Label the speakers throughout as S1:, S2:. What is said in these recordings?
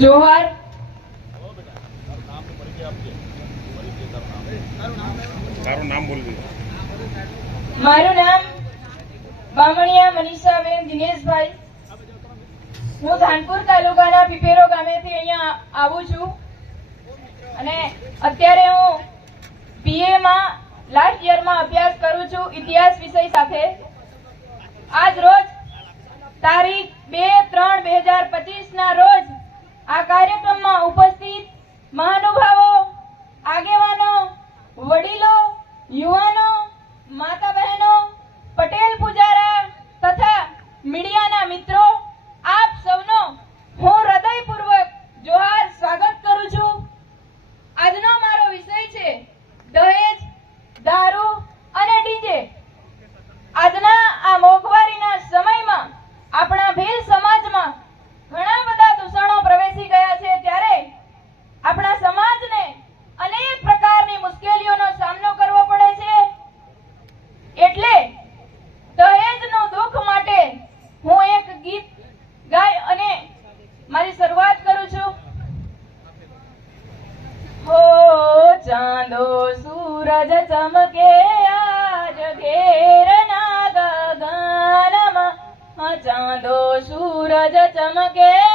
S1: જોહર.
S2: તારું
S1: મારું નામ બામણિયા મનીષાબેન દિનેશભાઈ. હું ધાનપુર તાલુકાના પીપેરો ગામેથી અહીંયા આવું છું. અને અત્યારે હું બીએમાં લાસ્ટ યરમાં અભ્યાસ કરું છું ઇતિહાસ વિષય સાથે. આજ રોજ તારીખ બે ત્રણ બે હજાર પચીસના રોજ આ કાર્યક્રમમાં ઉપસ્થિત મહાનુભાવો આગેવાનો વડીલો યુવાનો માતા બહેનો પટેલ પૂજારા તથા મીડિયાના મિત્રો આજ ઘેરના ગગનમાં ચાંદો સૂરજ ચમકે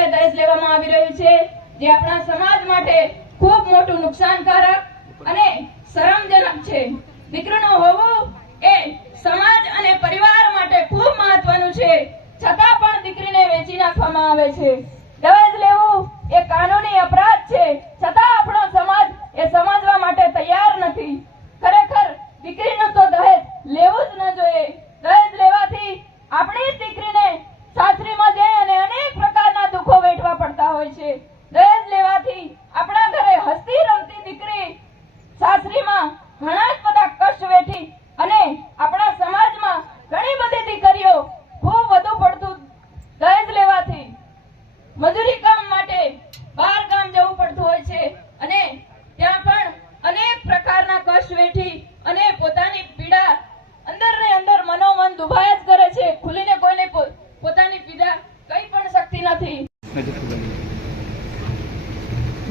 S1: આધારે દહેજ લેવામાં આવી રહ્યું છે, જે આપણા સમાજ માટે ખૂબ મોટું નુકસાનકારક અને શરમજનક છે. દીકરીનો હોવું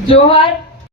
S1: જોહર